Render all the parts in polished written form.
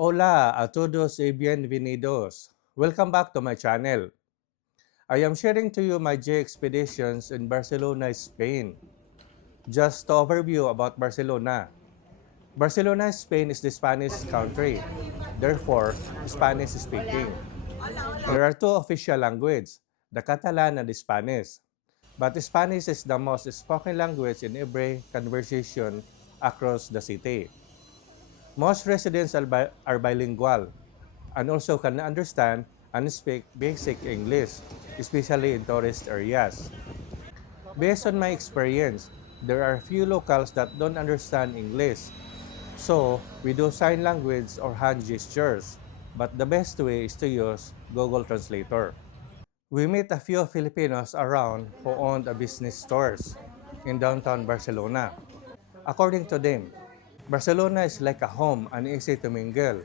Hola a todos y bienvenidos. Welcome back to my channel. I am sharing to you my J expeditions in Barcelona, Spain. Just to overview about Barcelona. Barcelona, Spain is the Spanish country. Therefore, Spanish speaking. There are two official languages, the Catalan and the Spanish. But Spanish is the most spoken language in every conversation across the city. Most residents are bilingual and also can understand and speak basic English, especially in tourist areas. Based on my experience, there are few locals that don't understand English, so we do sign language or hand gestures, but the best way is to use Google Translator. We meet a few Filipinos around who owned a business stores in downtown Barcelona. According to them, Barcelona is like a home and easy to mingle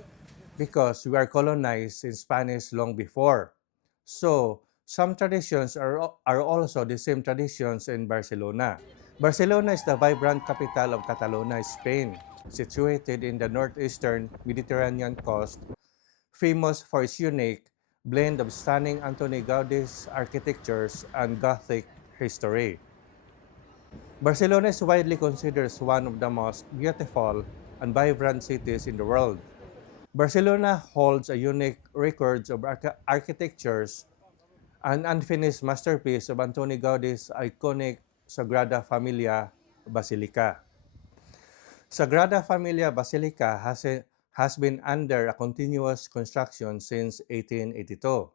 because we are colonized in Spanish long before. So, some traditions are also the same traditions in Barcelona. Barcelona is the vibrant capital of Catalonia, Spain, situated in the northeastern Mediterranean coast, famous for its unique blend of stunning Antoni Gaudi's architectures and Gothic history. Barcelona is widely considered as one of the most beautiful and vibrant cities in the world. Barcelona holds a unique record of architectures, an unfinished masterpiece of Antoni Gaudi's iconic Sagrada Familia Basilica. Sagrada Familia Basilica has been under a continuous construction since 1882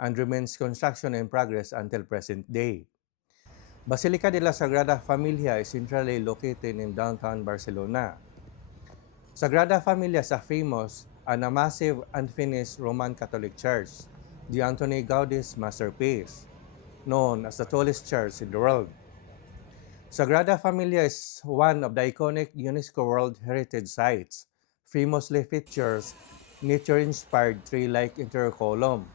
and remains construction in progress until present day. Basilica de la Sagrada Familia is centrally located in downtown Barcelona. Sagrada Familia is a famous and a massive unfinished Roman Catholic church, the Antoni Gaudi's masterpiece, known as the tallest church in the world. Sagrada Familia is one of the iconic UNESCO World Heritage Sites, famously features nature-inspired tree-like interior column,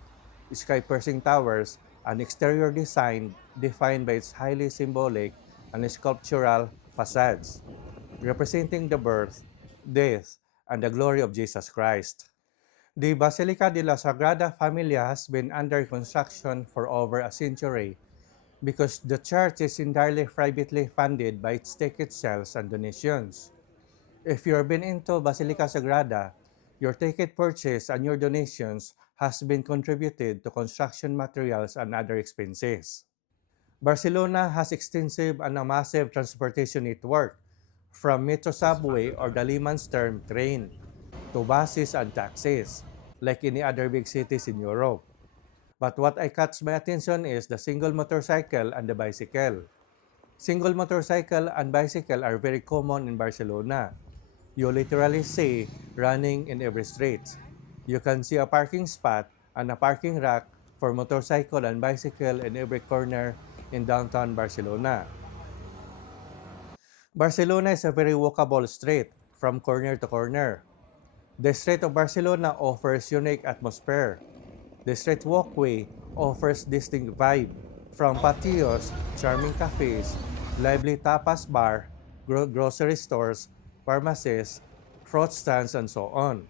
sky-piercing towers, and exterior design defined by its highly symbolic and sculptural facades, representing the birth, death, and the glory of Jesus Christ. The Basilica de la Sagrada Familia has been under construction for over a century because the church is entirely privately funded by its ticket sales and donations. If you've been into Basilica Sagrada, your ticket purchase and your donations has been contributed to construction materials and other expenses. Barcelona has extensive and a massive transportation network, from metro subway or the Layman's term train to buses and taxis, like any other big cities in Europe. But what I catch my attention is the single motorcycle and the bicycle. Single motorcycle and bicycle are very common in Barcelona. You literally see running in every street. You can see a parking spot and a parking rack for motorcycle and bicycle in every corner in downtown Barcelona. Barcelona is a very walkable street from corner to corner. The street of Barcelona offers unique atmosphere. The street walkway offers distinct vibe from patios, charming cafes, lively tapas bar, grocery stores, pharmacies, fruit stands, and so on.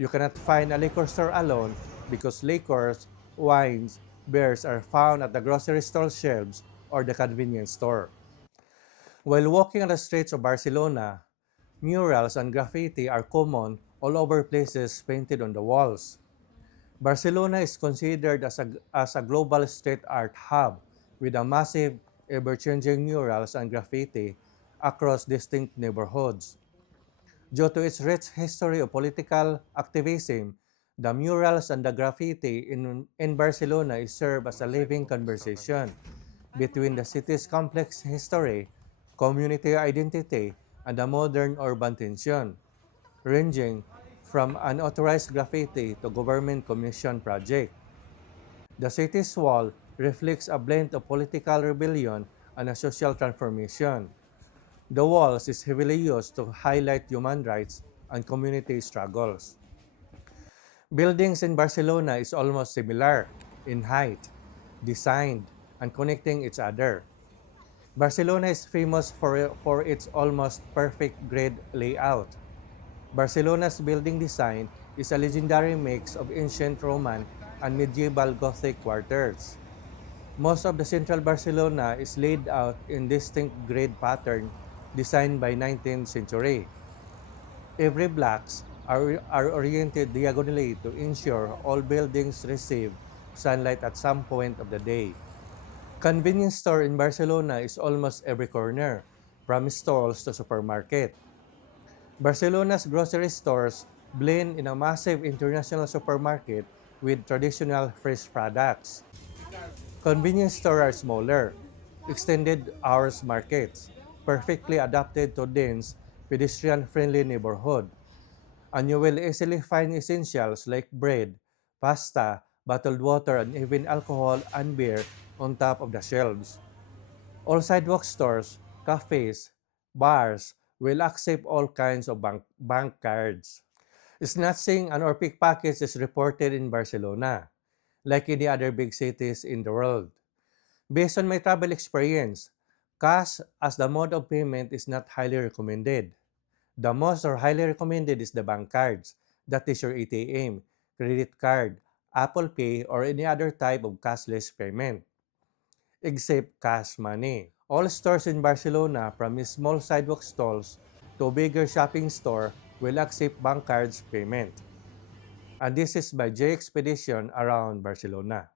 You cannot find a liquor store alone because liquors, wines, beers are found at the grocery store shelves or the convenience store. While walking on the streets of Barcelona, murals and graffiti are common all over places painted on the walls. Barcelona is considered as a global street art hub with a massive, ever-changing murals and graffiti across distinct neighborhoods. Due to its rich history of political activism, the murals and the graffiti in Barcelona serve as a living conversation between the city's complex history, community identity, and the modern urban tension, ranging from unauthorized graffiti to government commission project. The city's wall reflects a blend of political rebellion and a social transformation. The walls is heavily used to highlight human rights and community struggles. Buildings in Barcelona is almost similar in height, design, and connecting each other. Barcelona is famous for its almost perfect grid layout. Barcelona's building design is a legendary mix of ancient Roman and medieval Gothic quarters. Most of the central Barcelona is laid out in distinct grid pattern designed by 19th century. Every blocks are oriented diagonally to ensure all buildings receive sunlight at some point of the day. Convenience store in Barcelona is almost every corner, from stalls to supermarket. Barcelona's grocery stores blend in a massive international supermarket with traditional fresh products. Convenience stores are smaller, extended hours markets, perfectly adapted to dense, pedestrian-friendly neighborhood, and you will easily find essentials like bread, pasta, bottled water, and even alcohol and beer on top of the shelves. All sidewalk stores, cafes, bars will accept all kinds of bank cards. Snatching and or pickpockets is reported in Barcelona, like any other big cities in the world. Based on my travel experience, cash as the mode of payment is not highly recommended. The most or highly recommended is the bank cards. That is your ATM, credit card, Apple Pay, or any other type of cashless payment, except cash money. All stores in Barcelona, from small sidewalk stalls to bigger shopping store, will accept bank cards payment. And this is my J Expedition around Barcelona.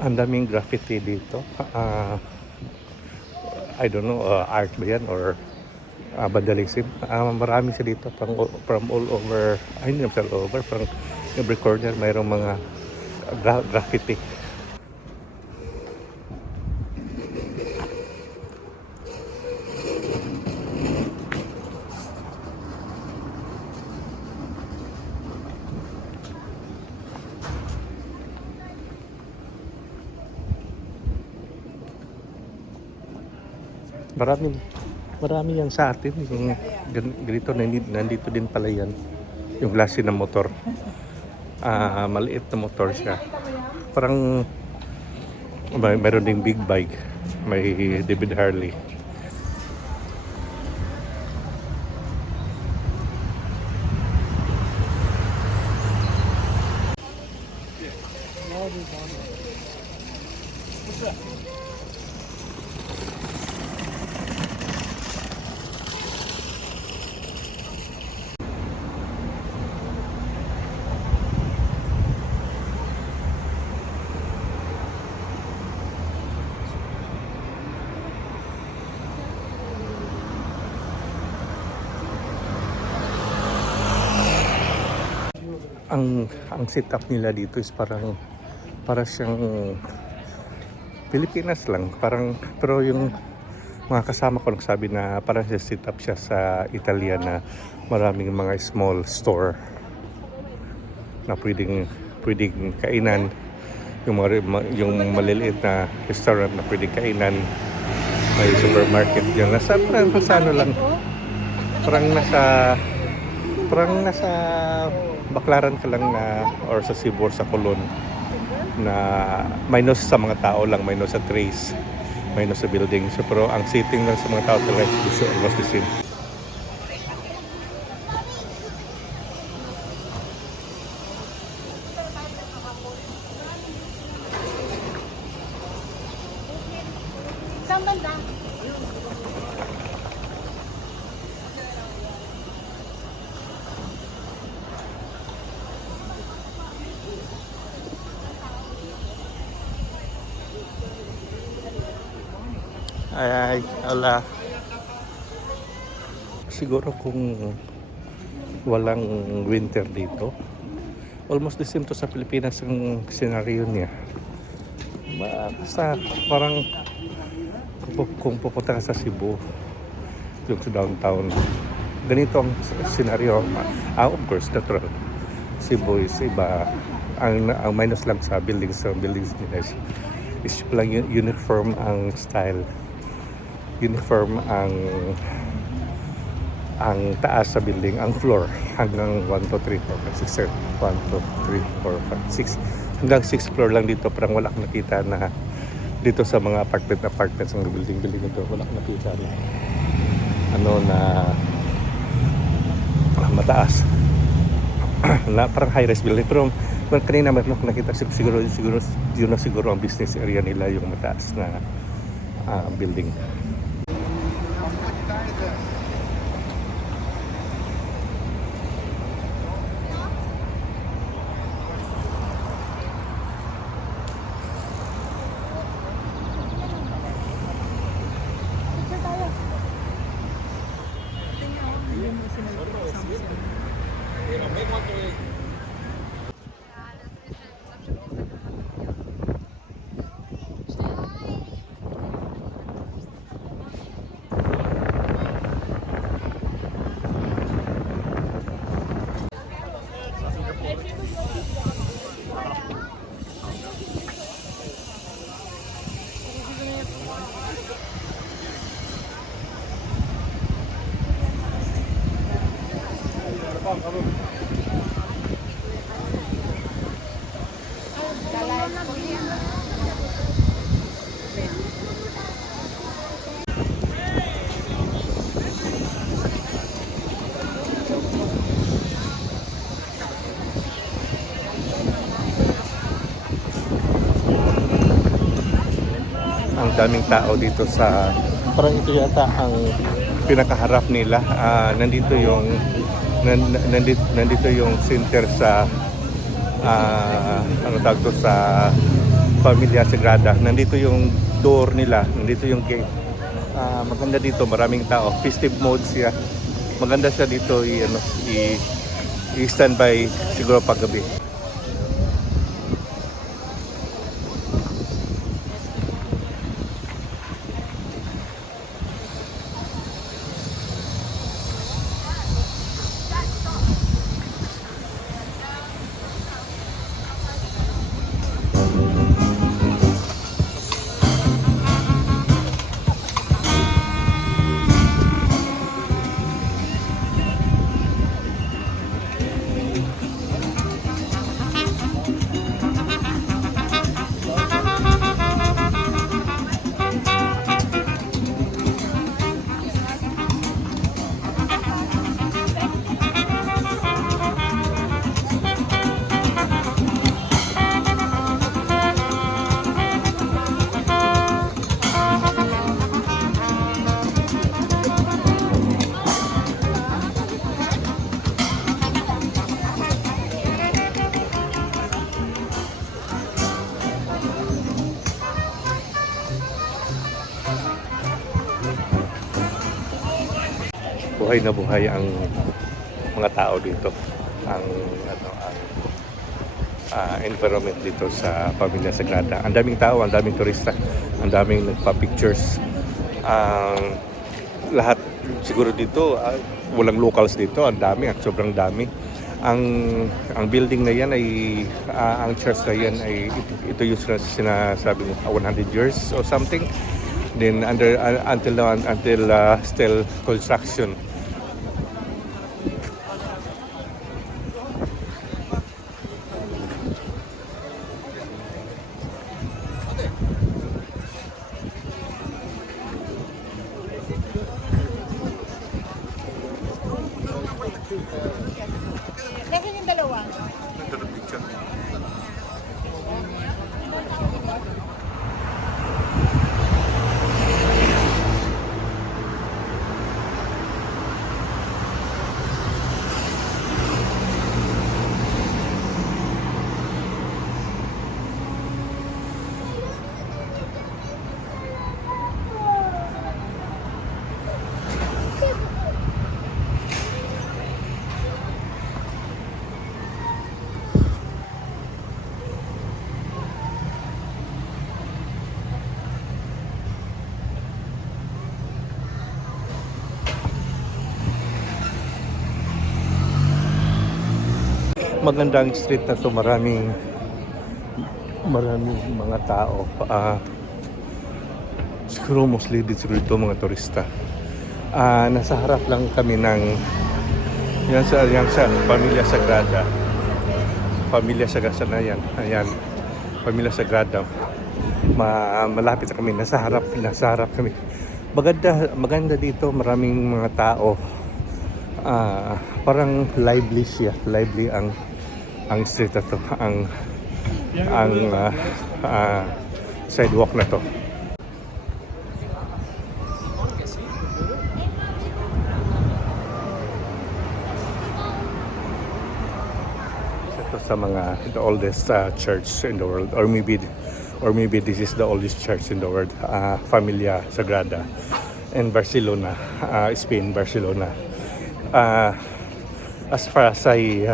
Ang daming graffiti dito. I don't know, art ba yan or vandalism. Marami siya dito from all over, ay hindi naman all over, from every corner mayroong mga graffiti. Marami, marami yan sa atin. Yung ganito, nandito din pala yan. Yung klase ng motor. Maliit na motor siya. Parang mayroon ding big bike. May David Harley. Ang setup nila dito is para siyang Pilipinas lang, parang, pero yung mga kasama ko nagsabi na parang setup siya sa Italia na maraming mga small store na pwedeng kainan, yung maliliit na restaurant na pwedeng kainan, may supermarket diyan. Parang sa ano lang, parang nasa Baklaran ka lang na, or sa Cebu or sa Colon, na minus sa mga tao lang, minus sa trees, minus sa building. So, pero ang sitting lang sa mga tao talaga is almost the same. Saan banda? Ay, ala. Siguro kung walang winter dito, almost the same to sa Pilipinas ang scenario niya. Sa parang kung pupunta ka sa Cebu, yung sa downtown, ganito ang scenario. Of course, natural. Cebu is iba. Ang minus lang sa buildings nila is lang uniform ang style. Uniform ang taas sa building, ang floor hanggang 1, 2, 3, 4, 5, 6, 7, 1, 2, 3, 4, 5, 6 hanggang 6 floor lang dito. Parang wala akong nakita na dito sa mga apartments ng building ito, wala akong nakita na mataas na parang high-rise building. Pero kanina meron akong nakita, siguro yun na siguro ang business area nila, yung mataas na building. Ang daming tao dito sa, parang ito yata ang pinakaharap nila. Nandito yung center sa ano tawag to, sa Pamilya Sagrada. Nandito yung door nila, nandito yung gate. Maganda dito, maraming tao. Festive mode siya. Maganda siya dito i-standby siguro paggabi. Buhay na buhay ang mga tao dito. Ang environment dito sa Pamilya Sagrada. Ang daming tao, ang daming turista, ang daming nagpa-pictures. Lahat siguro dito, walang locals dito, ang dami, at sobrang dami. Ang building na yan ay ang church na yan ay ito yung sinasabi mo 100 years or something. Then until still construction. Nasaan yung dalawa? Magandang street na to, maraming mga tao. Siguro mostly dito mga turista. Nasa harap lang kami ng yan sa Pamilya Sagrada. Pamilya Sagrada na yan. Ayan. Pamilya Sagrada. Malapit na kami. Nasa harap kami. Maganda dito. Maraming mga tao. Parang lively siya. Lively ang street na to. Ang sidewalk na to. Ito sa the oldest church in the world, or maybe this is the oldest church in the world, Familia Sagrada in Barcelona, Spain, Barcelona. As far as the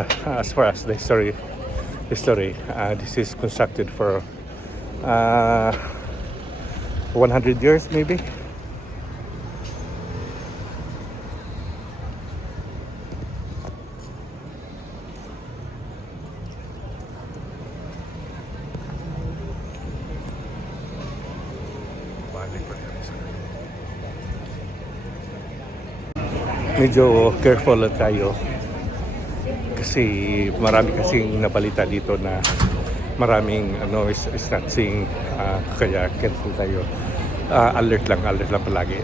history, this is constructed for 100 years maybe. Medyo careful lang tayo kasi marami kasing nabalita dito na maraming snatching, kaya careful tayo. Alert lang palagi.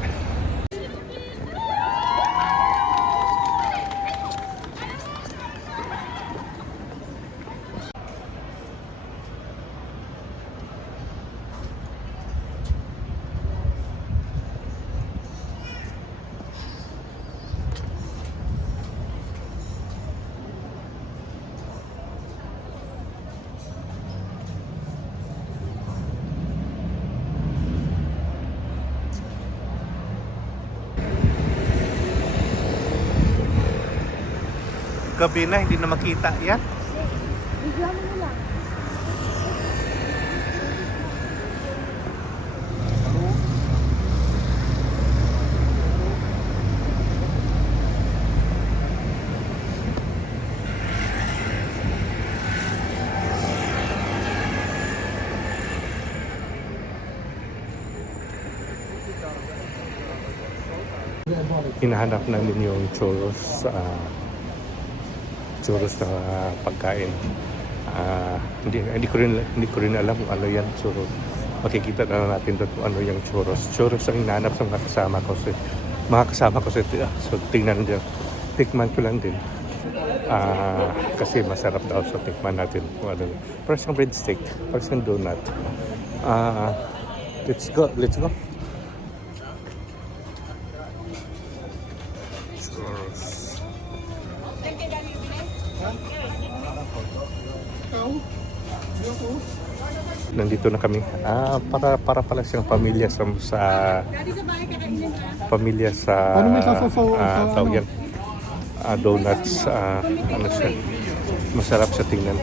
Gabi na, hindi na makita yan. Bigyan mo lang. Hinahanap namin yung churros na pagkain. Hindi ko rin alam kung ano yan. So makikita na natin doon kung ano yung churros. Churros ang hinahanap sa mga kasama ko. So tikman ko lang din. Kasi masarap daw, so tikman natin kung ano. Parang siyang breadstick, parang siyang donut. Let's go. Nandito na kami. Para pala siyang pamilya sa Ano may sasasaw sa tawag yan? Donuts. Ano siya? Masarap siya tingnan.